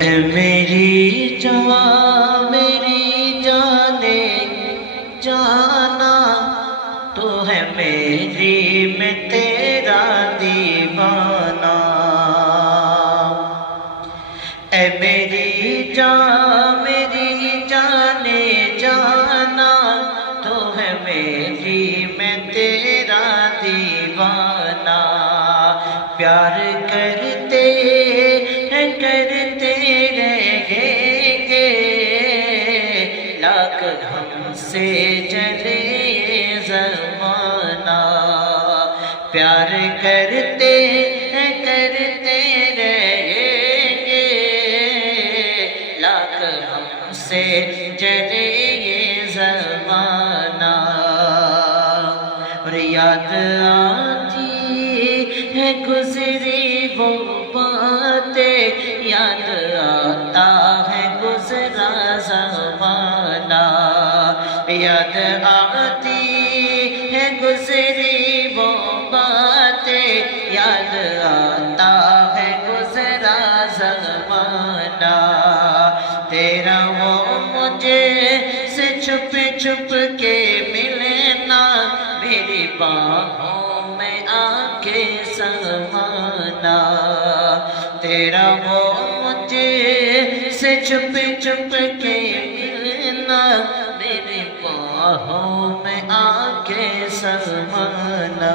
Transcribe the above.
اے میری جان میری جانے جانا، تو ہے میری میں تیرا دیوانہ۔ اے میری جان میری جانے جانا، تو ہے میری میں تیرا دیوانہ۔ پیار کرتے ہیں کرتے رہیں گے، لاکھ ہم سے جلے زمانہ۔ پیار کرتے ہیں کرتے رہیں گے، لاکھ ہم سے جلے زمانہ۔ اور یاد آتی ہے گزری وہ باتیں، یاد آتا ہے گزرا زمانہ۔ یاد آتی ہے گزری وہ باتیں، یاد آتا ہے گزرا زمانہ۔ تیرا وہ مجھے سے چھپ چھپ کے ملنا، میری باہوں میں آ کے سمانا۔ تیرا وہ مجھے سے چھپ چھپ کے ملنا، میری باہوں میں آ کے سمانا۔